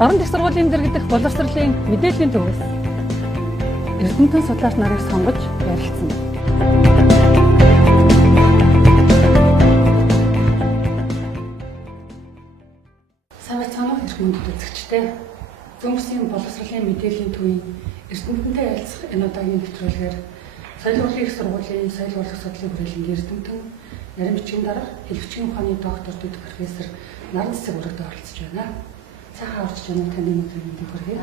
Орон дэх сургуулийн дэргэдэх боловсролын мэдээллийн төвөөс эрдэмтэн судлаач нарыг сонгож ярилцсан. Сайн байцгаана уу эрх мөндөд үзэгчдээ. Зөнгөсийн боловсролын мэдээллийн төвийн эрдэмтэнтэй ярилцах энэ удаагийн нэвтрүүлгээр соёлын урлагийн их сургуулийн соёл урлаг судлалын хүрээлэнгийн эрдэмтэн нарийн бичгийн дарга хэлбэрчгийн ухааны доктор дэд профессор Наран Цэцэг өргөдөд оролцож байна. Сайхан орж ирж байна таны өдрийн мэндийг хүргэе.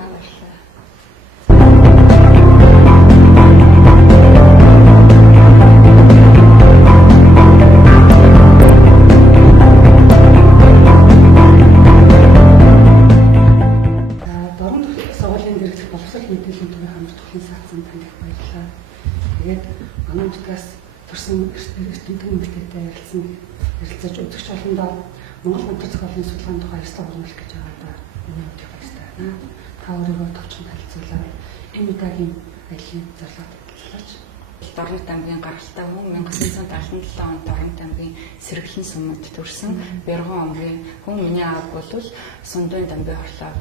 Мэдээллийн төвийн хамт олонний саацсан таних баярлалаа. Тэгээд манай подкаст төрсэн эрдэмтэн эмэгтэйтэй ярилцаж үзэгч олондоо Монгол хамтран зохиолын судалгааны тухай ёслол оруулах гэж байгаа миний өдөрт баяртай байна. Та өөрийгөө товчхон танилцуулаад энэ удаагийн аялын зорилгод хэлж. Дорнот аймгийн гаралтай хүн 1977 онд Дорнот аймгийн Сэргэлэн суманд төрсэн. Бэргэн омгийн хүн миний аав бол Сундын дамбын хорлоо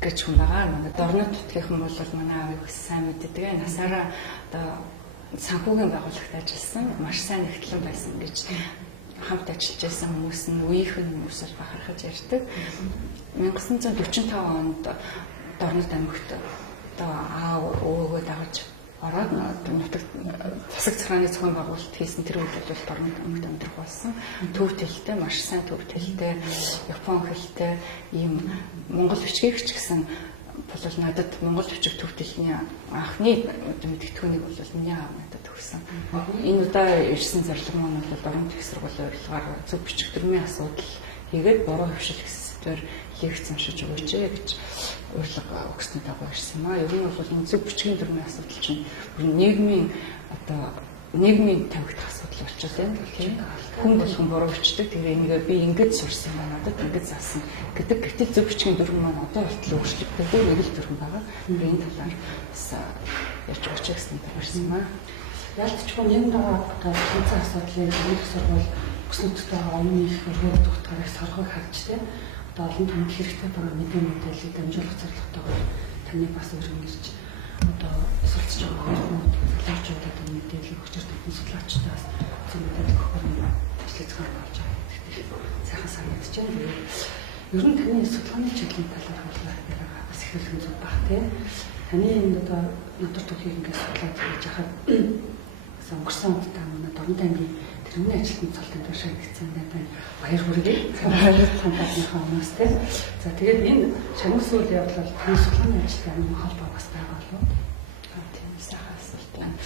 гэж хүн байгаа. Манай Дорнот нутгийнхан бол манай аавыг сайн мэддэг. Насаараа одоо санхүүгийн байгууллагт ажилласан, маш сайн нэгтлэн байсан гэж хамт ажиллаж байсан хүмүүс нь үеийнхэн хүмүүс бол бахархаж ярьдаг. 1945 онд Дорнот аймагт одоо аав өвөөгөө дагаж ороод нутагт засаг захиргааны зохион байгуулалт хийсэн тэр үед бол Дорнот аймагт амьдрах болсон. Төв төлөлтэй, маш сайн төв төлөлтэй, Япон хэлтэй ийм Монгол бичгийг ч гэсэн бол надад Монгол бичиг төв төлөвний анхны мэдгэдэгтүүнийг бол миний аав надад өгсөн. Энэ удаа ирсэн зорилго маань бол Дорнот их сургуулийн урилгаар зөв бичиг төрмийн асуудал хийгээд буруу хөвшил хэсгээр лекц уншиж өгөөч гэж урилга өгсөний дагуу ирсэн юм аа. Ер нь бол энэ зөв бичгийн төрмийн асуудал чинь нийгмийн одоо нийгмийн тавигдах асуудал болчиход байна. Хүн болгон буруу бичдэг. Тэгээ энийг би ингэж сурсан байна. Надад ингэж заасан гэдэг. Гэтэл зөв бичгийн дүрм маань одоо болтол өөрчлөгдөв. Нэг л дүрм байгаа. Тэгээ энэ талаар бас ярьж өгч гэсэн төрсэн юм аа. Ялцчгүй энэ дараа одоо тэнцэн асуудлын их сургууль бүснүүдтэй оюуны их өргөд төгтгөрийг соргог харж тэ. Одоо олон түмэн хэрэгтэй байгаа мэдээллийг дамжуулах зорилготойгоор таны бас өргөнжиж одоо суралцж байгаа хүмүүс судлаачдад мэдээлэл өгч ирсэн судлаачдаас зөв мэдээлэл өгөх ажлыг зохион болж байгаа гэдэг сайхан санагдаж байна. Ер нь таны судалгааны чиглэлийн талаар хавлаа бас их хэлхэн зүг баг тийм. Таны энэ одоо надад төгхийг ингээд судлаад хийж хахад өнгөрсөн удаа манай Дорнот аймгийн тэрүүний ажилтны цолтын туршаа гэсэн надад баяр хүргэе. Хамтлагийнхаа өмнөөс тийм. За тэгээд энэ шагнал сүүл явдлал таны судалгааны ажилтны холбоо бас байгаа болов уу? Тийм сайхан асуулт байна.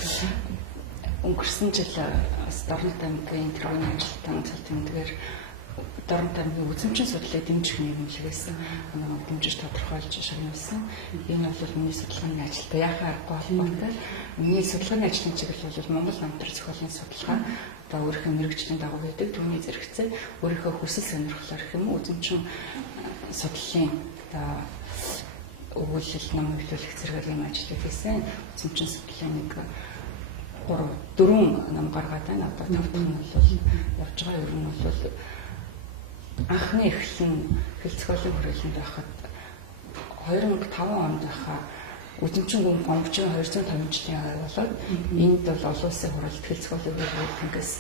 Өнгөрсөн жил Дорнот аймгийн тэрүүний ажилтны цолтын дээр Дорнот аймгийн үзэмжийн судлалыг дэмжих нийгэмлэгээс дэмжиж тодорхойлж шагнуулсан. Энэ бол миний судалгааны ажилтай яхаа аргагүй холбоотой. Миний судалгааны ажлын чиглэл бол Монгол хамтран зохиолын судалгаа. Одоо өөрийнхөө мэргэжлийн дагуу хийдэг түүний зэрэгцээ өөрийнхөө хүсэл сонирхлоор гэх юм уу үзэмжийн судлалын одоо өгүүлэл ном нөлөөлөх зэрэглэлийн ажлыг хийсэн. Үзэмжийн судлалын нэг 3-4 ном гаргаад байна. Одоо 5 дахь нь бол явж байгаа. Ер нь бол анхны эхлэн хэл зохиолын хүрээлэнд байхад 2005 онд байхаа үзэмжин гүн гомбчийн 250 жилийн ой болоод энд бол олон улсын хуралд хэл зохиолын хүрээлэнгээс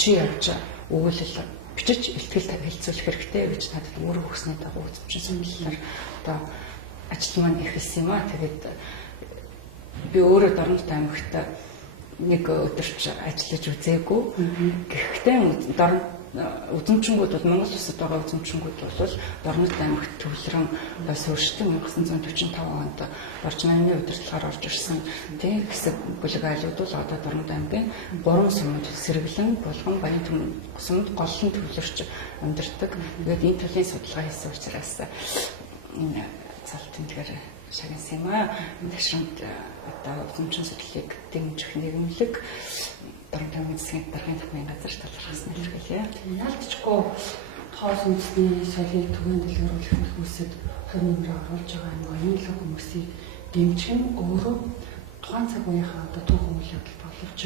чи явж өгүүлэл бичиж ихтгэл хэлцүүлэх хэрэгтэй гэж надад өөрөө өгснээ дагуу үзэмжин судлалаар одоо ажил маань эхэлсэн юм аа. Тэгээд би өөрөө Дорнот аймагт нэг өдөрч ажиллаж үзээгүй. Гэхдээ үзэмжингүүд бол Монгол улсад байгаа үзэмжингүүд бол Дорнот аймагт төвлөрөн суурьшилсан 1945 онд орж намны удирдлагаар орж ирсэн тийм хэсэг бүлэг айлууд бол одоо Дорнот аймгийн 3 сумд Сэргэлэн, Булган, Баян сумд голлон төвлөрч амьдардаг. Тэгээд энэ талын судалгаа хийсэн учраас энэ цалтын дээр шагнасан юм аа. Тэгшэнд одоо үзэмжийн судлалыг дэмжих нийгэмлэг Дорнот аймгийн засгийн даргын тахмын газар талархсан илэрхийлье. Ялцчгүй тоос үндэсний соёлыг түгээн дэлгэрүүлэх хүмүүсэд 20 нэмрээ оруулж байгаа энэ оюунлаг хүмүүсийг дэмжих нь өөрөө тухайн цаг үеийнхаа одоо төв хүмүүс явдал боловч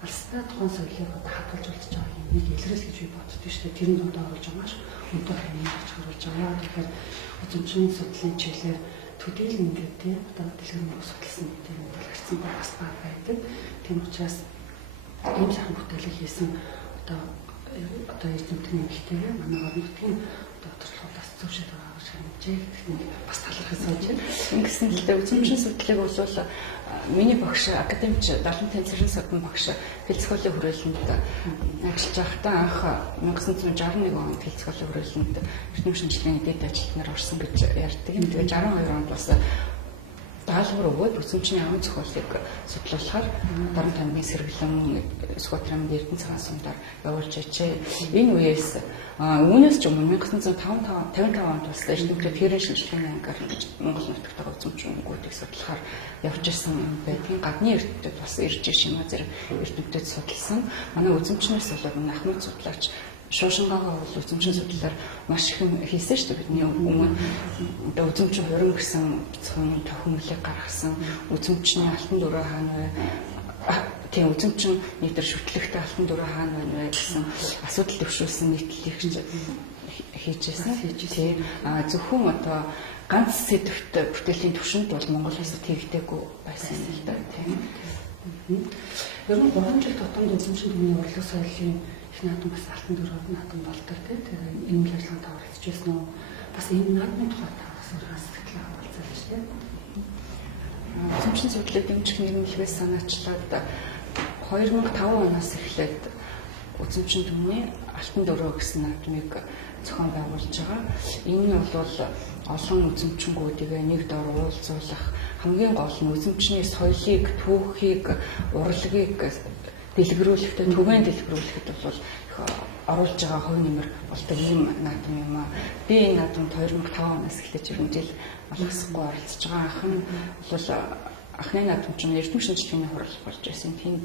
алстай тухайн соёлыг одоо хадгалж үлдэж байгаа юм нэг илрэл гэж би боддөө шүү дээ. Тэрний дунд оруулж байгаа маш өдөр хэмжиж харуулж байгаа. Тэгэхээр үзэмжийн судлалын чиглэлээр төдийл ингээд тийм одоо дэлгэрэнгүй судалсан тийм мэдээлэл гарсан бас бага байдаг. Тийм учраас ийм сайхан бүтээлийг хийсэн одоо эрдэмтний эмэгтэйгээ манай орон нутгийн докторлуудаас зөвшөөрж байгаа гэж хэмжээ гэдэг бас талархаж сууж байна. Ингэсэн л дээ үзэмжийн судлалыг бол миний багш академич Далан Тэнцэрэн Содон багш философийн хүрээлэнд ажиллаж байхдаа анх 1961 онд философийн хүрээлэнд эрдэнэ шинжилгээний дэд ажилтнаар орсон гэж ярьдаг. Тэгээд 62 онд бас даалгавар өгөөд үзэмжийн агуу зохиолыг судлуулахаар Дорн тамгийн сэргэлэн Скотланд Эрдэнэ цагаан сумдаар явуулж ачээ. Энэ үеэс үүнээс ч өмнө 1955 онд бас эрдэмтэд тэрэн шинжилгээний ангаар Монгол нутагтаа үзэмжингүүдийг судлахаар явж исэн юм байдгийн гадны эрдэмтэд бас ирж шимэ зэрэг эрдэмтэд судалсан. Манай үзэмжнээс бол Ахмад судлаач Шуушингагаа бол үзэмжийн судлалаар маш их хийсэн шүү дээ. Бидний өмнө одоо үзэмжийн хурим гэсэн бяцхан тохиомлыг гаргасан, үзэмжийн алтан дөрөө хаана вэ? Тийм үзэмжийн нийтэр шүтлэгтэй алтан дөрөө хаана вэ гэсэн асуудал төвшүүлсэн нийтлэлийг хийжсэн. Тийм зөвхөн одоо ганц сэдвт бүтээлийн төвшөнд бол Монгол улсад хийгдээгүй байсан юм л да. Тийм. Ер нь 3 жил тутамд үзэмжийн төвний урлаг соёлын наадам бас алтан дөрөв наадам болдог тийм энэ ажиллагаанд оролцож байсан уу бас энэ наадмын тухай бас сэтгэл болцсон шүү дээ. Үзэмжийн судлалын дэмжих нэрмэлгээс санаачлаад 2005 оноос эхлээд үзэмжийн төвний алтан дөрөв гэсэн наадмыг зохион байгуулж байгаа. Энэ нь бол олон үзэмжингүүдийг нэг дор уулзуулах хамгийн гол нь үзэмжний соёлыг, түүхийг, урлагийг дэлгэрүүлэхдээ түгээн дэлгэрүүлэхэд бол оруулж байгаа хувь нэмэр болдог юм наадам юм аа. Би энэ наадамд 2005 оноос эхлэж ирмжил алгасахгүй оролцож байгаа. Анхны наадам чинь эрдэнэ шинжилгээний хурал болж байсан. Тэнд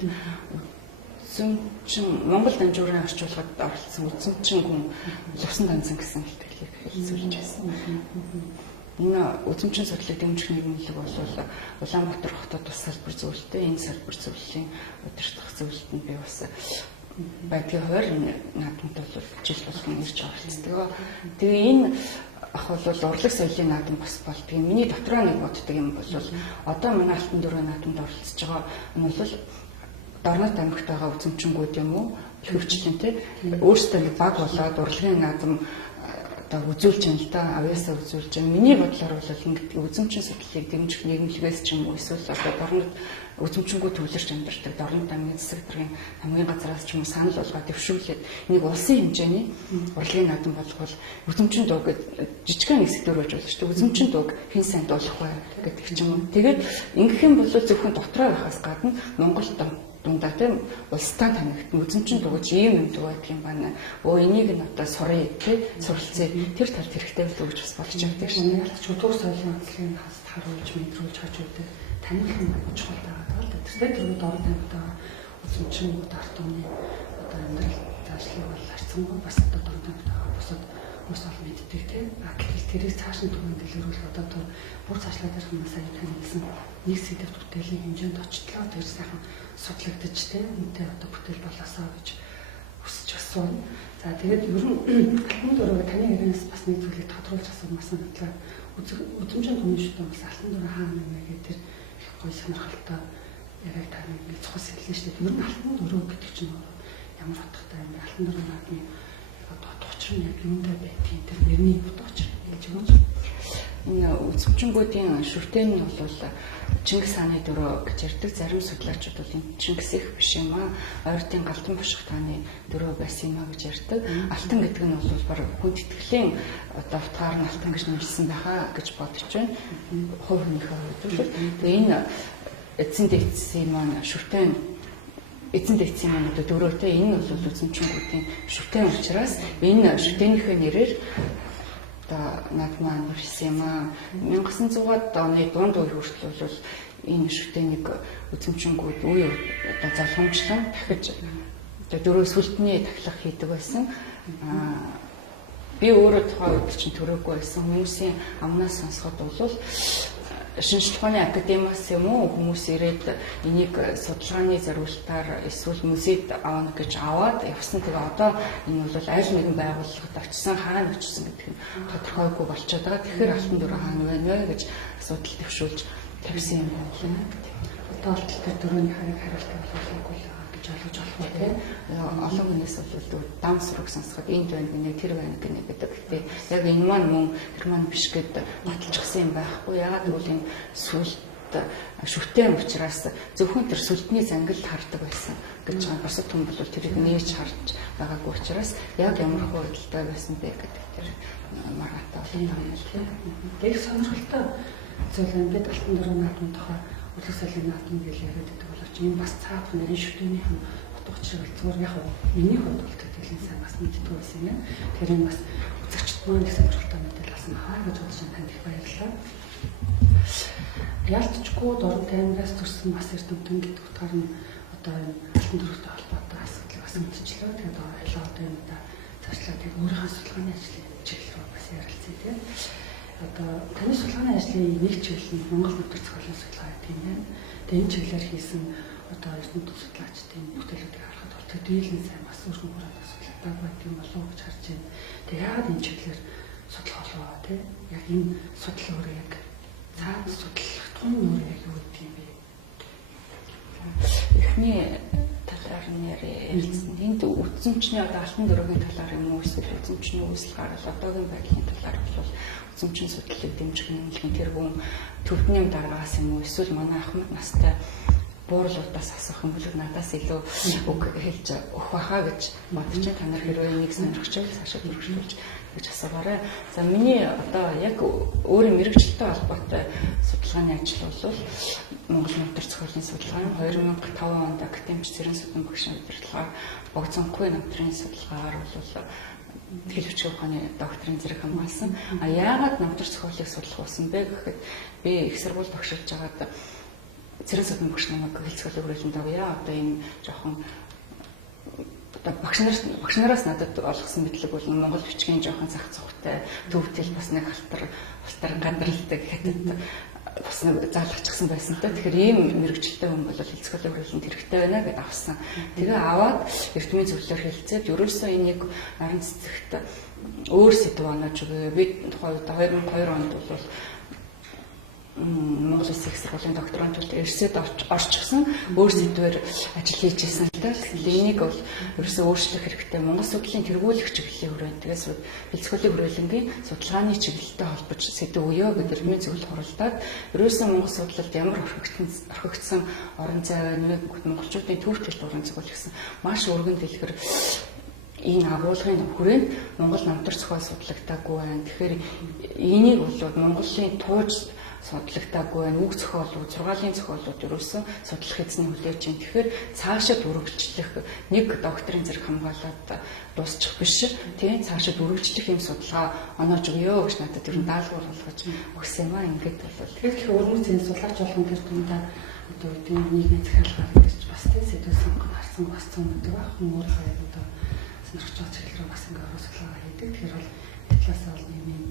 үзэмжин Монгол дамжуурын орчуулгад оролцсон үзэмжин хүн Лувсан Данзан гэсэн хэлтгэлийг хэлцүүлж байсан. Энэ үзэмжийн судлалыг дэмжих нэрмэлэг бол Улаанбаатар хотод бас салбар зөвлөлттэй энэ салбар зөвлөлийн удирдах зөвлөлтөнд би бас байдгийн хуваар энэ наадамд бол жил болгон ирж оролцдог. Тэгээ энэ ах бол урлаг соёлын наадам бас болдгийг миний дотроо нэг боддог юм бол одоо манай алтан дөрөв наадамд оролцож байгаа нь бол Дорнот аймагт байгаа үзэмжингүүд юм уу хөвчлэнтэй өөрсдөө нэг баг болоод урлагийн наадам үзүүлж юм л да авьяасаа үзүүлж юм. Миний бодлоор бол ингэдэг үзэмжийн судлалыг дэмжих нийгэмлэгээс ч юм уу эсвэл одоо Дорнот үзэмжингүүд төвлөрч амьдардаг Дорнот аймгийн засаг даргын хамгийн газраас ч юм уу санал болгоод дэвшүүлээд нэг улсын хэмжээний урлагийн наадам болгоход үзэмжийн дуу гэдэг жижигхэн хэсэг дөр байж болно шүү дээ. Үзэмжийн дууг хэн сайн дуулах вэ гэдэг ч юм уу. Тэгээд ингэх юм бол зөвхөн дотроо байхаас гадна Монголд дундаа тийм улстай танигдсан үзэмжийн дууг ийм юм дуу гэдэг юм байна. Энийг нь одоо сурыг тий суралцъя. Тэр талд хэрэгтэй л гэж бас болж байгаа тийм шээ. Чөтгөр соёлын онцлогийг хаст харуулж мэдрүүлж хаж үүдэг таних юм чухал байгаа л да. Тэгэхээр тэр дор тамтай үзэмжингүүд арт түмний одоо амьдрал заашлыг бол харьцангуй бас одоо дор тамтай бусад хүмүүс ол мэддэг тийм. Гэтэл тэрийг цааш нь түмэн дэлгэрүүлэх одоо тэр бүр цаашлаад ярих юм сайн таньсан нэг сэдвт бүтээлийн хэмжээнд очлоо тэр сайхан судлагдаж тийм үнтэй одоо бүтээл болоосоо гэж хүсэж асуув. За тэгээд ер нь алтан дөрөв таны ярианаас бас нэг зүйлийг тодруулж асуумаас мэдлээ. Үзэмжийн төвний шүтэн бас алтан дөрөв хаана нэмэ гэдэг тэр их гоё сонирхолтой яриаг таны нэг цус хэллээ шүү дээ. Ер нь алтан дөрөв гэдэг чинь ямар утгатай юм бэ? Алтан дөрөв наадмын одоо учир нь яг юундаа байдгийг тэр нэрний учир гэж юм уу? Энэ үзэмжингүүдийн шүртэн нь бол Чингис хааны дөрөө гэж ярьдаг. Зарим судлаачид бол энэ Чингис их биш юм аа. Ойртын Галдан бошх тааны дөрөө байсан юм аа гэж ярьдаг. Алтан гэдэг нь бол баг хүн тэтгэлийн одоо утгаар нь алтан гэж нэмсэн байхаа гэж бодож байна. Хувь хүнийхээ хувьд. Тэгээ энэ эзэн дэвцсэн маань шүртэн эзэн дэвцсэн маань одоо дөрөөтэй энэ бол үзэмжингүүдийн шүртэн учраас энэ шүртэнийхээ нэрээр наадмаа нэрсэн юм аа. 1900-аад оны дунд үе хүртэл бол энэ шүтэнийг үзэмжингүүд үе одоо залхамжлан дахиж одоо дөрөв сүлтний тахлах хийдэг байсан. Би өөрөө тухайн үед чинь төрөөгүй байсан хүмүүсийн амнаас сонсоход бол шинжлэх ухааны академиас юм уу хүмүүс ирээд энийг судалгааны зориулалтаар эсвэл музейд авах гэж аваад явсан. Тэгээ одоо энэ бол аль нэгэн байгууллагад очисан, хаана очисан гэдэг нь тодорхойгүй болчиход байгаа. Тэгэхээр алтан дөрөө хаана байна вэ гэж асуудал төвшүүлж тавьсан юм байна. Одоо алтан дөрөөний хариг хариултаа болоогүй л гэж ойлгож болох байх тийм. Олон хүнээс бол дам сураг сонсоход энд байна гэнэ тэр байна гэнэ гэдэг. Гэтэ яг энэ маань мөн тэр маань биш гэд баталчихсан юм байхгүй. Ягаад гэвэл энэ сүлд шүтэн учраас зөвхөн тэр сүлдний зангилд хардаг байсан гэж байгаа. Бусад хүн бол тэрийг нээж харж байгаагүй учраас яг ямар хөвөлтэй байсан бэ гэдэг тэр маргаатаа байна тийм. Тэг сонирхолтой зүйл юм бид алтан дөрөө наадмын тухай үлгэр салын наадам гэж яриад байдаг боловч энэ бас цаах нэрийн шүтээний утга учир зүгээр яг миний хувьд бол тэтгэлийн сайн бас мэддэг байсан юм. Тэр энэ бас үзэгчд маань их сонирхолтой мэдээлэл авсан хаа гэж бодож танд их баярлалаа. Ялцчгүй дуран камераас төрсэн бас эрдэмтэн гэдэг утгаар нь одоо энэ алтан дөрөвтэй холбоотой асуудлыг бас мэдчихлээ. Тэгээд одоо энэ удаа цаашлаад яг өөрийнхөө судалгааны ажлын чиглэл рүү бас ярилцъя тийм. Одоо таны судалгааны ажлын нэг чиглэл нь Монгол нутаг зохиолын судалгаа гэдэг юм байна. Тэгээд энэ чиглэлээр хийсэн одоо эрдэмтэн судлаачдын бүтээлүүдийг харахад бол төдийлэн сайн бас өргөн хүрээд асуудалтай байдаг юм болов уу гэж харж байна. Тэгээд яагаад энэ чиглэлээр судлах болов тийм. Яг энэ судал өөрөө яг цаад судлах тун нөр яг юу гэдэг юм бэ? Эхний талаар нь ярилцсан. Энд үзэмчний одоо алтан дөрөгийн талаар юм уу эсвэл үзэмчний үүсэл гарал одоогийн байдлын талаар бол үзэмчин судлалыг дэмжих нэмэлтийн тэргүүн төвдний дараагаас юм уу эсвэл манай ахмад настай буурлуудаас асуух юм бол надаас илүү үг хэлж өгөх байхаа гэж бодож та нар хэрвээ энийг сонирхож байвал цаашаа хөргөжүүлж гэж асуугаарай. За миний одоо яг өөрийн мэрэгчлэлтэй холбоотой судалгааны ажил бол Монгол нутаг зохиолын судалгаа 2005 онд академич Цэрэн Сүдэн багшийн удирдлагаар богцонхгүй намтрын судалгаагаар бол хэлвчгийн ухааны докторийн зэрэг хамгаалсан. А яагаад намтар зохиолыг судлах болсон бэ гэхэд би их сургууль багшилж байгаад Цэрэн Сүдэн багш намайг хэлцүүлэг хүрээлэнд авъя. Одоо энэ жоохон багш нараас надад олгосон мэдлэг бол Монгол бичгийн жоохон зах зохтой төвдөл бас нэг халтар гандралдаг хятад бас нэг заалгачсан байсан та. Тэгэхээр ийм мэрэгчлээ хүн бол хэлцүүлэг хүрээлэнд хэрэгтэй байна гэдээ авсан. Тэгээ аваад эрдмийн зөвлөлөөр хэлцээд ерөөсөө энийг нарийн цэцэгт өөр сэдв онож өгөө. Би 2002 онд бол Монгол Улсын их сургуулийн докторантууд эрсэд орчихсон өөр сэдвээр ажил хийж ирсэн л да. Тэгэхээр энийг бол ерөөсөө өөрчлөх хэрэгтэй. Монгол судлалын тэргүүлэх чиглэлийн хүрээнд тэгээс бэлтгэлийн хүрээлэнгийн судалгааны чиглэлтэй холбож сэдв өгөө гэдэг эрдмийн зөвлөл хуралдаад ерөөсөө Монгол судлалд ямар орхигдсон орон зай байна вэ? Монголчуудын төв төрөлт орон зай бол гэсэн маш өргөн дэлгэр энэ агуулгын хүрээнд Монгол намтар зохиол судлагдаагүй байна. Тэгэхээр энийг бол Монголын тууж судлагдаагүй байна. Үг зохиолууд, сургаалын зохиолууд ерөөсөн судлах эзний хүлээж байна. Тэгэхээр цаашаа үргэлжлэх нэг докторийн зэрэг хамгаалаад дуусчих биш. Тийм цаашаа үргэлжлэх юм судалгаа оноож өгөө гэж надад ер нь даалгавар болгож өгсөн юм аа. Ингээд бол тэгэхээр өөрөөс энэ судлаач болгон гэр дундаа одоо үеийн нийгмийн захиалгаар гэж бас тийм сэдвээр сонгох гарсан болсон гэдэг баг. Өөр хаяг одоо сонирхож байгаа чиглэл рүү бас ингээд судалгаа хийдэг. Тэгэхээр бол талаасаа бол нийгмийн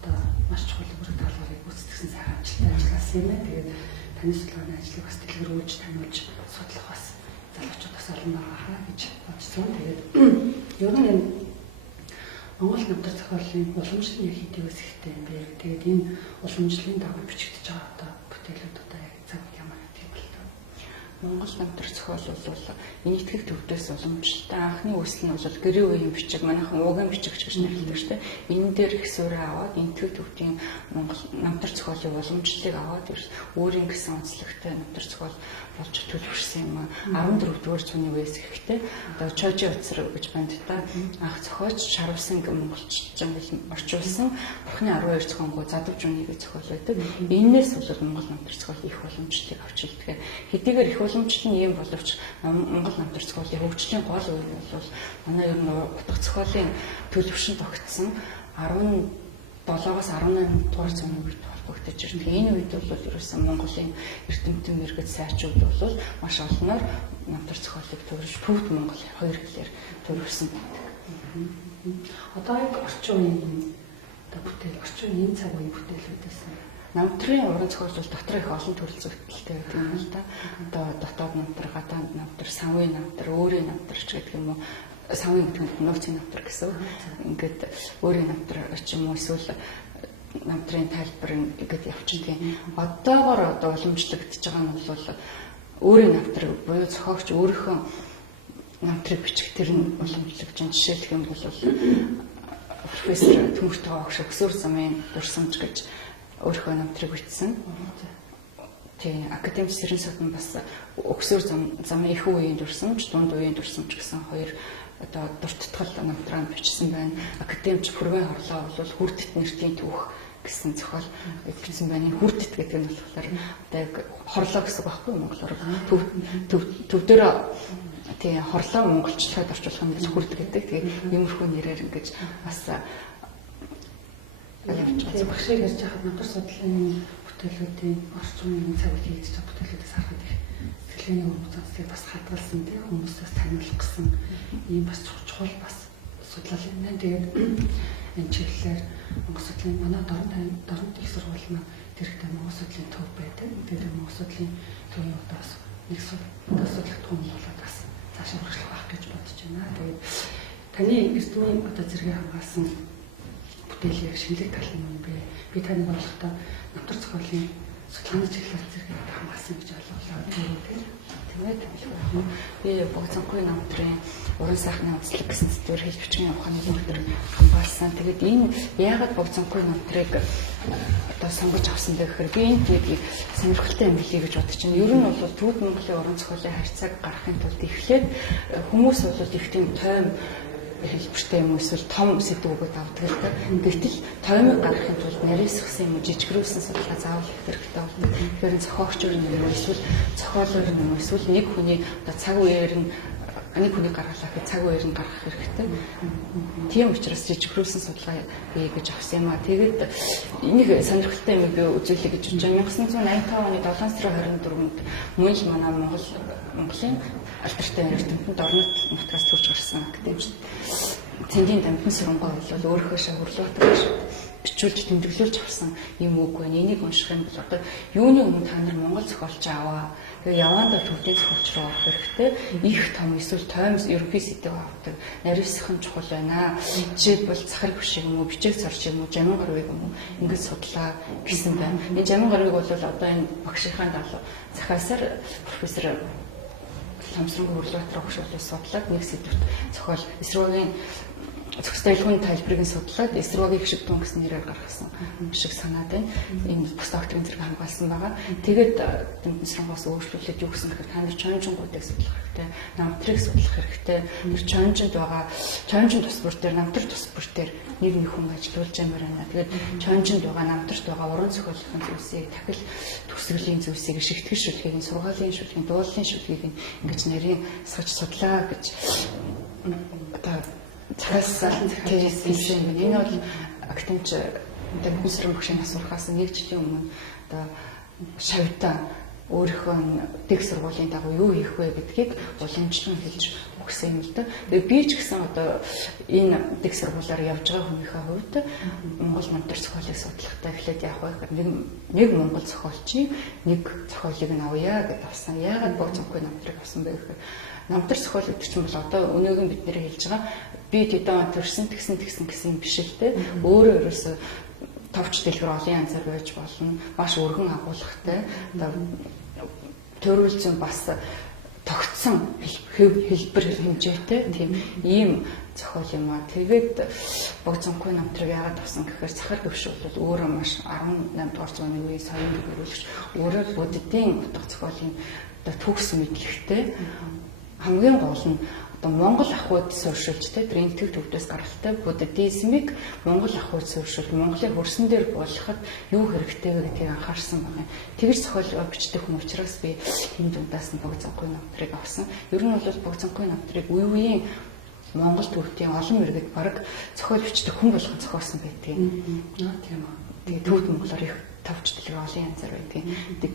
одоо маш чухал үүрэг даалгаврыг гүйцэтгэсэн сайхан ажилттай ажилласан юм байна. Тэгээд таны судалгааны ажлыг бас дэлгэрүүлж таниулж судлах бас залуучуудаас олон байгаа хаа гэж бодсон. Тэгээд ер нь энэ Монгол намтар зохиолын уламжлал яг хэдийгээс ихтэй юм бэ. Тэгээд энэ уламжлалын дагуу бичигдэж байгаа одоо бүтээлүүд одоо яг цаг ямар гэдэг юм бол Монгол намтар зохиол бол энэтхэг төвдөөс уламжлалтай анхны үүсэл нь бол гэрээ үеийн бичиг манайхан уугийн бичигч гэж нэрлэдэг шүү дээ. Энэ дээр их суурь аваад энэтхэг төвдийн Монгол намтар зохиолын уламжлалыг аваад өөрийн гэсэн онцлогтой намтар зохиол болж төлөвшсөн юм. 14-р зууны үеэс ихтэй одоо Чожи Уцар гэж банд та анх зохиолч шаруулсан монголчуудын орчуулсан Бурхны 12 зохионгоо задавж үнийг зохиол байдаг. Энээс бол Монгол намтар зохиол их уламжлалыг авч илтгэе. Хэдийгээр их уламжлал нь юм боловч Монгол намтар зохиолын хөгжлийн гол үе нь бол манай ер нь утга зохиолын төлөвшин тогтсон 17-аас 18 дугаар зууны үед холбогдож ирдэг. Энэ үед бол ерөөсөн Монголын эрдэмтэн мэргэд сайчууд бол маш олноор намтар зохиолыг төвлөрч төвд Монгол хоёр хэлээр төвлөрсөн байдаг. Одоо яг орчин үеийн одоо бүтээл орчин үеийн цаг үеийн бүтээлүүдээс намтрын уран зохиолч бол дотор их олон төрөл зүйлтэй гэдэг юм л да. Одоо дотоод намтар, гадаад намтар, савын намтар, өөрийн намтар ч гэдэг юм уу. Савын гэдэг нь нууцын намтар гэсэн. Ингээд өөрийн намтар ч юм уу эсвэл намтрын тайлбар ингээд явчихдаг. Одоогоор уламжлагдж байгаа нь бол өөрийн намтар буюу зохиогч өөрийнхөө намтрыг бичих тэр нь уламжлагдж байна. Жишээлх юм бол профессор Төмөртэй огш өксөр замын дурсамж гэж өөрийнхөө намтрыг бичсэн. Тийм академик сэрэн сотон бас өксөр замын их үеийн дурсамж, дунд үеийн дурсамж гэсэн хоёр одоо дуртатгал намтраа бичсэн байна. Академич Хүрвэн хорлоо бол хүрдэт нэртийн түүх гэсэн зохиол бичсэн байна. Хүрдэт гэдэг нь болохоор одоо яг хорлоо гэсэн үг байхгүй монголоор төв дээр тийм хорлоо монголчлоход орчуулах нь гэж хүрд гэдэг. Тэгээ иймэрхүү нэрээр ингэж бас багшийг ярьж байхад намтар судлалын бүтээлүүдийн орчин үеийн цаг үеийн хийж байгаа бүтээлүүдээс харахад их сэтгэлийн өвчтөцийг бас хадгалсан тийм хүмүүсээс таниулах гэсэн ийм бас чухал бас судлал юм байна. Тэгээд энэ чиглэлээр Монгол судлалын манай дорн их сургууль маань тэрэгтэй Монгол судлалын төв байдаг. Тэгээд Монгол судлалын төвийн удаас нэг судлах том болоод бас цаашаа хөгжих байх гэж бодож байна. Тэгээд таны эрдмийн одоо зэрэг хамгаалсан бүтээлийг шинэлэг тал юм бэ? Би таны бодлоготой намтар зохиолын судалгааны чиглэлээр зэрэг хамгаалсан гэж ойлголоо. Тэгээд би богцонгүй намтрын уран сайхны онцлог гэсэн сэдвээр хэлж бичгийн ухааны бүлгээр хамгаалсан. Тэгээд энэ яагаад богцонгүй намтрыг одоо сонгож авсан бэ гэхээр би энэ гэдгийг сонирхолтой юм билий гэж бодож байна. Ер нь бол Төвд Монголын уран зохиолын харьцааг гаргахын тулд эхлээд хүмүүс бол их тийм тойм хэлбэртэй юм эсвэл том сэдвүүдэд авдаг л да. Гэтэл тоймыг гаргахын тулд нарийсгсан юм жижигрүүлсэн судалгаа заавал их хэрэгтэй болдог. Тэгэхээр зохиогчор юм эсвэл зохиолоор юм эсвэл нэг хүний одоо цаг үеэр нь нэг хүний гаргалаа гэхэд цаг үеэр нь гаргах хэрэгтэй. Тийм учраас жижигрүүлсэн судалгаа бий гэж авсан юм а. Тэгээд энийг сонирхолтой юм би үзүүлэх гэж бодож байна. 1985 оны 7 сарын 24-нд мөн л манай Монголын алдартай эрдэмтэд орнот нутгаас төрж гарсан академич Цэнгийн Дамтан Сүрэнгүй бол өөрийнхөө шагварлуудаар бичүүлж тэмдэглүүлж авсан юм үг байна. Энийг унших юм бол одоо юуны өмнө та нар Монгол зохиолч аваа. Тэгээ явандаа төвтэй зохиолч руу орох хэрэгтэй. Их том эсвэл тоймс ерөнхий сэдв авдаг. Наривсах нь чухал байна. Жишээлбэл Цахар Гүшиг юм уу, Бичиг Цорч юм уу, Жамин гарвыг юм уу ингэж судлаа гэсэн байна. Энэ Жамин гарвыг бол одоо энэ багшийнхаа далуу захаасаар профессор Ламсрын Хөрлөбаатар огшуулж судлаад нэг сэдвт зохиол эсрүүгийн зохистой тайлбарыг судлаад эсрүүгийн шиг тун гэсэн нэрээр гаргасан шиг санаад байна. Энэ бус докторийн зэрэг хамгаалсан байгаа. Тэгээд тэмдэглэлээс өөрчлөлт юу гэсэн гэхээр та нар чойнжингуудыг судлах хэрэгтэй, намтрыг судлах хэрэгтэй. Тэр чойнжинд байгаа чойнжин тус бүр дээр намтар тус бүр дээр нэг хүн ажиллуулж ямар байна. Тэгээд чойнжинд байгаа намтарт байгаа уран зохиолын зүйлсийг дахил төгсгөлийн зүйлсийг шигтгэж шүлгийг, сургаалын шүлгийг, дуулын шүлгийг ингэж нарийн саж судлаа гэж одоо цагаасан тийм байна. Энэ бол академич Дамтан багшийн асуухаас нэг жилийн өмнө одоо шавьтаа өөрийнхөө дэг сургуулийн дагуу юу хийх вэ гэдгийг уламжлан хэлж өгсөн юм л да. Тэгээ би ч гэсэн одоо энэ дэг сургуулиар явж байгаа хүнийхээ хувьд Монгол намтар зохиолыг судлахтаа эхлээд явах байх. Нэг Монгол зохиолчийн нэг зохиолыг нь авъя гэдээ авсан. Яагаад богцонгүй намтрыг авсан бэ гэхээр намтар зохиол гэдэг чинь бол одоо өнөөгийн бид нэр хэлж байгаа би тэдэн төрсөн гэсэн биш л те. Өөрөө ерөөсө товч дэлгэр олон янзаар байж болно. Маш өргөн агуулгатай. Одоо төрүүлсэн бас тогтсон хэлбэр хэмжээтэй тийм ийм зохиол юм аа. Тэгээд богцонгүй намтрыг яагаад авсан гэхээр Цахар Гүшиг бол өөрөө маш 18 дугаар зууны үеийн соёлын гэрүүлэгч өөрөө буддийн утга зохиолын одоо төгс мэдлэгтэй хамгийн гол нь одоо Монгол ахуйд сууршилж тэр энтэг төвдөөс гаралтай буддизмыг Монгол ахуйд сууршилж Монголын хөрсөн дээр болгоход юу хэрэгтэй вэ гэдгийг анхаарсан байна. Тэгж зохиол бичдэг хүн учраас би энэ дундаас нь богцонгүй намтрыг авсан. Ер нь бол богцонгүй намтрыг үе үеийн Монгол төвдийн олон мэргэд бараг зохиол бичдэг хүн болгон зохиосон байдаг. Тийм үү. Тэгээ төвд монголоор их тавч дэлгэр олон янзаар байдаг.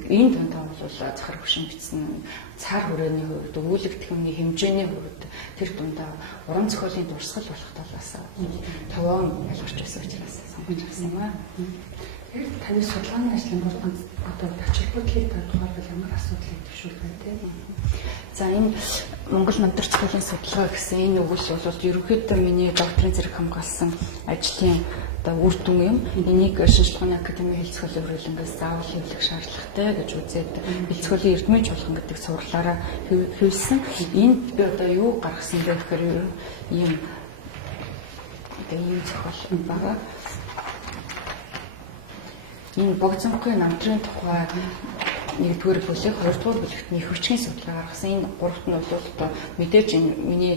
Энэ дундаа бол Цахар Гүшиг бичсэн цаар хүрээний хувьд үүлэгдэхүүний хэмжээний хувьд тэр дундаа уран зохиолын дурсгал болох талаас товон ялгарч байсан учраас сонгож авсан юм аа. Таны судалгааны ажлын бол ганц одоо ачааллуудыг тодорхойлбол ямар асуудлыг төвшүүлэх вэ те? За энэ Монгол намтар цэцгийн судалгаа гэсэн энэ өгүүлэл бол ерөнхийдөө миний докторийн зэрэг хамгаалсан ажлын одоо үр дүн юм. Энийг шинжилгээний академийн хэлцүүлэг хөрөлнгөөс заавал хэвлэх шаардлагатай гэж үзээд хэлцүүлгийн эрдмийн чуулган гэдэг сурлаараа хэвлсэн. Энд би одоо юу гаргасан бэ гэхээр ийм зохиол байгаа. Энэ богцонхой намтрын тухай нэгдүгээр бүлэг, хоёрдугаар бүлэгт нь их хүчгийн судалгаа гаргасан. Энэ гуравт нь бол одоо мэдээж энэ миний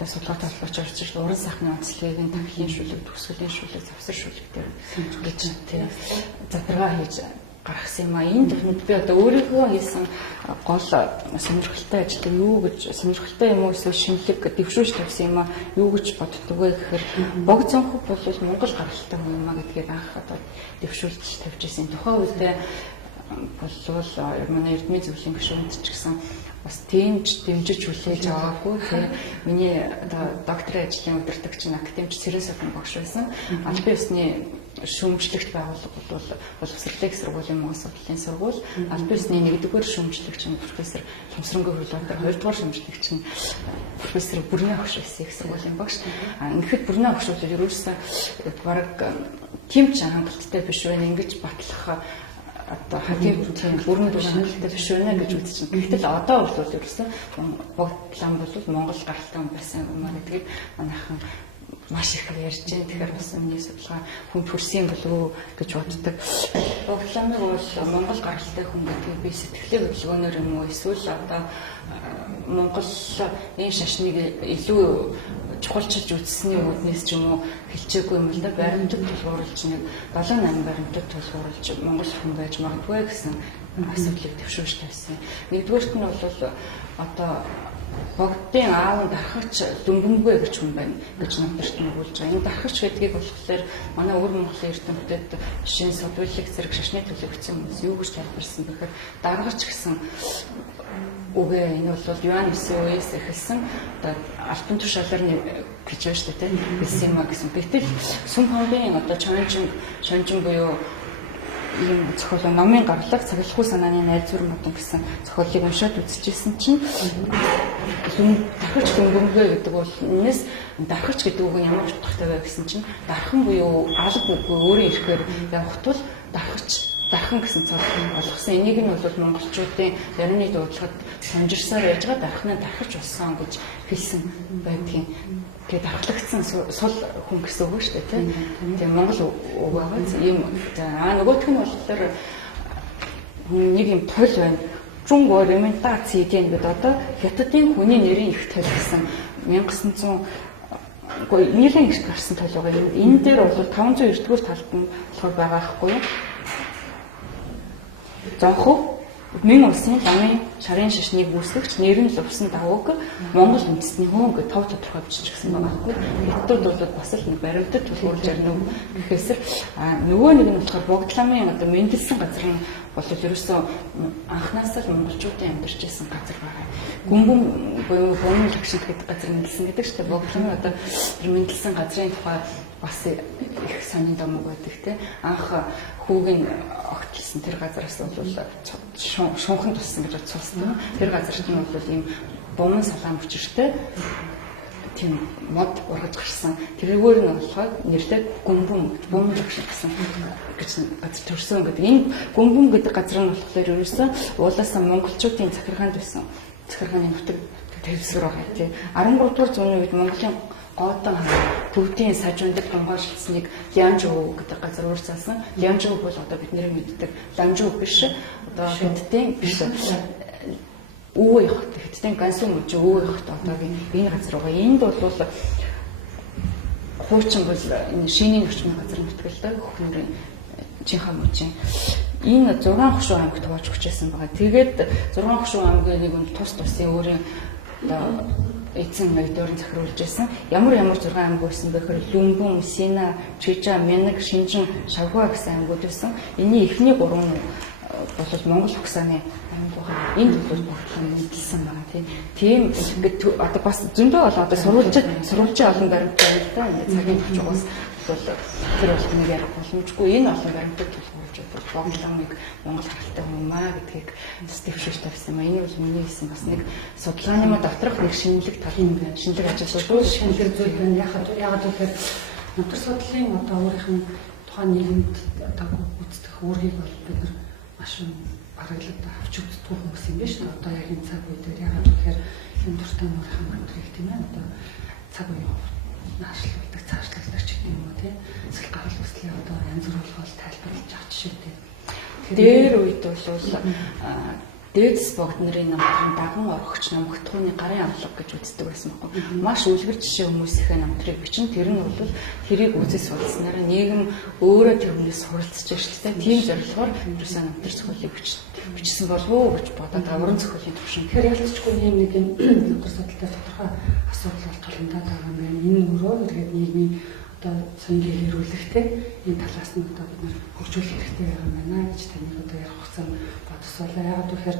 одоо судалгаатай холбооч орж ирж уран сайхны онцлогийг нь тахлын шүлэг, төгсгөлийн шүлэг, завсар шүлэг дээр гэж тийм задаргаа хийж гаргасан юм а. Энэ техникт би одоо өөрийнхөө хийсэн гол сонирхолтой ажил юу гэж сонирхолтой юм уу эсвэл шинэлэг дэвшүүлж тавьсан юм а юу гэж боддог вэ гэхээр богцонхой бол Монгол гаралтай хүн юм а гэдгийг анх одоо дэвшүүлж тавьж ирсэн. Тухайн үедээ болвол манай эрдмийн зөвлөлийн гишүүнд ч гэсэн бас тэмж дэмжиж хүлээж аваагүй тийм миний докторийн ажлын удирдагч академич Цэрэн Софин багш байсан. Албан ёсны шүүмжлэгт байгууллага бол боловсролын сургуулийн Монгол судлалын сургууль, албан ёсны 1-р шүүмжлэгч нь профессор Шамсрангийн Хуулбаатар, 2-р шүүмжлэгч нь профессор Бүрнэ багш байсан их сургуулийн багш. Ингээд Бүрнэ багш бол ерөөсөө бараг тэмч хангалттай биш байна ингэж батлах одоо хатив тийм бүрэн хангалттай биш байна гэж үзчихсэн. Гэхдээ одоо бол ерөөсөө бодлон бол Монгол гаралтай хүн байсан юм аа гэдгийг манайхан маш их ярьж байна. Тэгэхээр бас миний судалгаа хүн төрсөн болов уу гэж боддог. Бодлоныг бол Монгол гаралтай хүн гэдгийг би сэтгэлийн хөдөлгөөнөөр юм уу эсвэл одоо Монгол энэ шашныг илүү чухалчилж үзсний үүднээс ч юм уу хэлчихгүй юм л да. Баримтад тулгуурлаж нэг 7-8 баримтад тулгуурлаж Монгол хүн байж магадгүй гэсэн асуудлыг төвшүүлж тавьсан. Нэгдүгээрт нь бол одоо богдын аав нь дархагч дүнбүмгүй гэж хүн байна гэж намтарт нөхүүлж байгаа. Энэ дархагч гэдгийг болохоор манай өвөр Монголын эрдэмтэд жишээ нь содвиллэг зэрэг шашны төлөвлөгсөн хүмүүс юу гэж тайлбарласан бэхээр даргагч гэсэн үгээ энэ бол Юан 9 үеэс эхэлсэн одоо алтан тушаалаар гэж байна шүү дээ тийм юм гэсэн. Гэтэл сүм хоолын одоо шонжин буюу ийм зохиол номын гарлаг цаглахгүй санааны найзуур модон гэсэн зохиолыг уншаад үзчихсэн чинь дархагч дүнбүмгээ гэдэг бол энэс дархагч гэдэг үг нь ямар утгатай вэ гэсэн чинь дархан буюу алга үгүй өөрийн ихээр явах тул дархан гэсэн цог болгосон. Энийг нь бол монголчуудын нарийн дуудлагад сонжирсаар яаж байгаа дархнаа дархаж болсон гэж хэлсэн байдгийн. Тэгээд дархлагдсан сул хүн гэсэн үг шүү дээ тийм. Тэгээ Монгол үг байгаа. Ийм нөгөөх нь болохоор нэг юм тойл байна. Жунго рементаци гэдэг одоо хятадын хүний нэрийн их тойл гэсэн 1900 нэлээд их гарсан тойл байгаа. Энэ дээр бол 509-р талд нь болохоор байгаа байхгүй юу? Зонхов Мэн улсын ламын шарын шашныг үүсгэгч нэрэн лувсан давууг Монгол үндэстний хүн гэж тав тодорхой биччихсэн байгаа байхгүй. Хятадууд бол бас л нэг баримтад тулгуурлаж ирнэ гэхээсэр нөгөө нэг нь болохоор богд ламын одоо мэндэлсэн газар нь бол ерөөсөө анхнаасаа л монголчуудын амьдарч байсан газар байгаа. Гүмбүм буюу бомын лагшинт гэдэг газар мэндэлсэн гэдэг чинь богд ламын одоо мэндэлсэн газрын тухай бас их сонин домог байдаг те. Анх хүүгийн огтлсон тэр газараас бол шунхан туссан гэж бодсон. Тэр газар чинь бол ийм бомон салаан хүчтэй тийм мод ургаж гарсан. Тэргээр нь болохоор нэрлээд гүмбүм бомон лагшин гэсэн гэж газар төрсөн гэдэг. Энэ гүмбүм гэдэг газар нь болохоор ерөөсөн уулаасаа монголчуудын захиргаанд байсан. Захиргааны нутаг тавьсгар байгаа тийм. 13 дугаар зууны үед Монголын Одон төвдийн сажуундад гомгоошилсныг Лянжуу гэдэг газар уурцаасан. Лянжуу бол одоо бид нэр мэддэг Ланжуу биш. Одоо Хятадын биш. Өвөө явахт Хятадын Гансү мужи өвөө явахт одоогийн энэ газар байгаа. Энд бол хуучин бол энэ шинийн орчмын газар нутгалтай хөхнөрийн Чиха мужийн энэ 6 хошуу аймагт хувааж өгчээсэн байгаа. Тэгээд 6 хошуу аймгийн нэг нь тус тусын өөрийн одоо эцэн нэгдүгээр захируулж байсан. Ямар 6 аймаг байсан бэ гэхээр Лүмбүн, Сина, Чижа, Мянаг, Шинжин, Шавхуа гэсэн аймагуд байсан. Энийн эхний 3 нь бол Монгол хогсааны аймаг байгаа. Энд бол бодлон нийлсэн байгаа тийм ингээд одоо бас зөндөө бол одоо сурвалжаа олон баримт байна л да. Цагийн төвч угаас тэр бол нэг ярих боломжгүй. Энэ олон баримтад тулгуурж байгаа богломыг Монгол харалтай хүн маа гэдгийг дэвшиж тавьсан юм. Энэ бол миний хэлсэн бас нэг судалгааны мод доторх нэг шинэлэг тал юм байна. Шинэлэг ажил шинэлэг зүйл байна. Ягаад гэвэл нутар судлалын одоо өөрийнх нь тухайн нийгэмд одоо гүйцэтгэх үүргийг бол бид нар маш барагдлаад авч үздэг хүмүүс юм биш үү? Одоо яг энэ цаг үе дээр ягаад гэхээр энэ дуртай өөрийнх нь мэдрэг тийм ээ. Одоо цаг үеийн наашлуулдаг, цаашлагдаг ч гэдэг юм уу тийм. Эсвэл гарал үүслийн одоо янз бүр болгоол тайлбарлаж авч жишээ тийм. Тэр үед бол дээд спорт нарын намтрын даган орогч намгтхууны гарын амлаг гэж үздэг байсан байхгүй. Маш үлгэр жишээ хүмүүсийнхээ намтрыг бичин тэр нь бол тэрийг үзэж судалснаар нийгэм өөрөө тэр хүнээс суралцж штэ. Тийм зорилгоор ерөөсөө намтар зохиолыг бичсэн болов уу гэж бодоод уран зохиолын төвшин. Тэгэхээр ялцчгүй ийм нэг юм намтар судалтай тодорхой асуудал бол тулгамдаад байгаа юм байна. Энэ өөрөө тэгээд нийгмийн одоо сонирхол ирүүлэхтэй энэ талаас нь одоо бид нар хөгжүүлэх хэрэгтэй юм байна гэж таныг одоо ярих хугацаа бодсоолаа. Яагаад гэхээр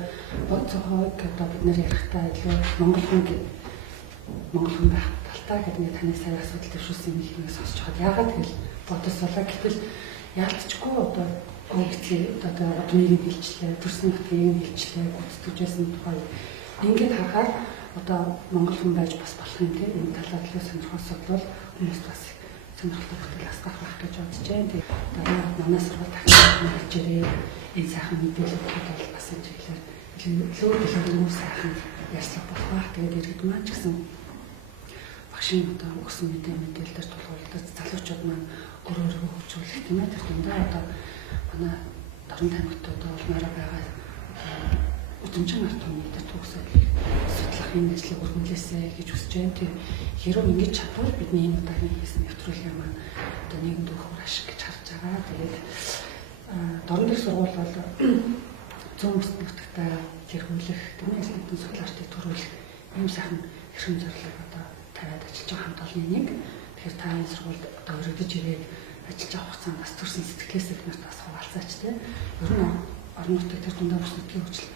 боцохойг одоо бид нар ярихдаа илүү Монгол хүн байх талтай гэдэг нэг таны сая асуудал төвшүүлсэн юм ихнийг сонсч байгаа. Яагаад гэвэл бодсоолаа гэтэл яалтчгүй одоо гүйцэтгэх одоо нийгмийн хилчлээ, төрсөн нутгийн хилчлээ гүйцэтгжсэн тухай ингээд харахаар одоо Монгол хүн байж бас болох юм тийм энэ талаар илүү сонирхол судлал хүмүүс бас сонирхолтой бүтээл асгаах байх гэж бодож байна. Тэгээд дараа манай сургууль тагсрын хэлжээрээ энэ сайхан мэдээлэлүүд бол бас энэ чиглэлээр илүү илүү сайхан ярьслах болох байх. Тэгээд иргэд маань ч гэсэн багшийн одоо өгсөн мэдээлэлээр тулгуурлаж залуучууд маань өөрөөрөө хөгжүүлэх тийм ээ. Тэр дундаа одоо манай дорн тамхитууд олмоор байгаа өдөржин ард түмний төгсөлийг судлах энэ ажлыг өргөнлөөсэй гэж хүсэж байна. Тэр хэрэг ингэж чадвал бидний энэ удаагийн хийсэн нэвтрүүлгийн маань одоо нийгэмд өгөх ашиг гэж харж байгаа. Тэгээд дорн дэх сургууль бол зүүн бүс нутагтаа тэргүүлэх тийм ээ элементийн судлаачдыг төрүүлэх ийм сайхан хэрхэн зорилго одоо тавиад ажиллаж байгаа хамт олонны нэг. Тэгэхээр та энэ сургуульд одоо өргөдөж ирээд ажиллаж авах хугацаанд бас төрсэн сэтгэлээсээ бид нарт бас хуваалцаач тийм. Ер нь орон нутгийн тэр дундаа бүс нутгийн хөгжил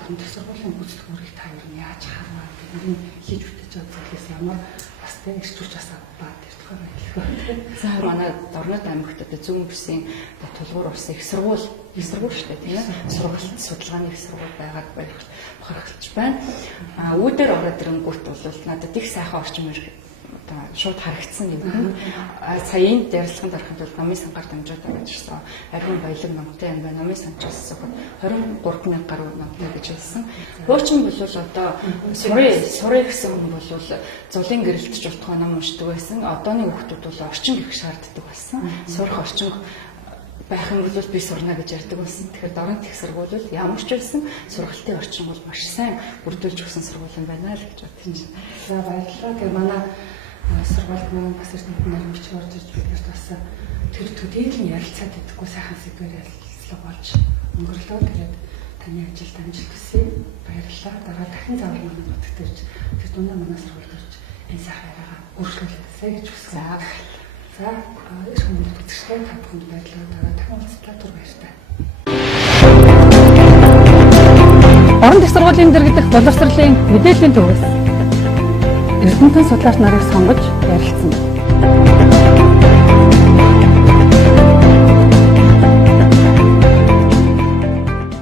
дорн дэх сургуулийн гүйцэтгүүрийг та ер нь яаж харваа бидний хийж бүтээж байгаа зүйлээс ямар бас тийм эрчүүлж асаа баа тэр тухай байлгүй. За манай Дорнод аймагт одоо зүүн бүсийн тулгуур усан их сургууль шүү дээ тийм ээ. Сургалт судалгааны их сургууль байгаад бахархалж байна. Үүдээр ороод ирэнгүүт бол надад их сайхан орчин одоо шууд харагдсан юм. Сая энд ярилцлаганд ороход бол намын сангаар дамжаад байгаа гэсэн. Ариун баялаг номтой юм байна. Намын санчаас 23,000 гаруй номтой гэж хэлсэн. Хуучин бол одоо сурыг гэсэн хүн бол зулын гэрэлтж болтгоо ном уншдаг байсан. Одооны хүүхдүүд бол орчин гэх шаарддаг болсон. Сурах орчин байх юм бол би сурна гэж ярьдаг байсан. Тэгэхээр дорн дэх сургууль бол ямар ч байсан сургалтын орчин бол маш сайн бүрдүүлж өгсөн сургууль юм байна л гэж бодчих. За баярлалаа. Тэгээ манай сургуульд маань бас эрдэмтэн нарийн бичиг орж иж биднэрт бас тэр төдийлөн ярилцаад байдаггүй сайхан сэдвээр ярилцлага болж өнгөрлөө. Тэгээд таны ажилд амжилт хүсье. Баярлалаа. Дараа дахин заавал манай нутагт ирж тэр дундаа манай сургуульд ирж энэ сайхан яриагаа өргөжлүүлээсэй гэж хүсье. За их хүмүүст үзэгчтэй та бүхэнд баярлалаа. Дараа дахин уулзлаа түр баяртай. Орон дэх сургуулийн дэргэдэх боловсролын мэдээллийн төвөөс Эрдэмтэн судлаач нарыг сонгож ярилцсан.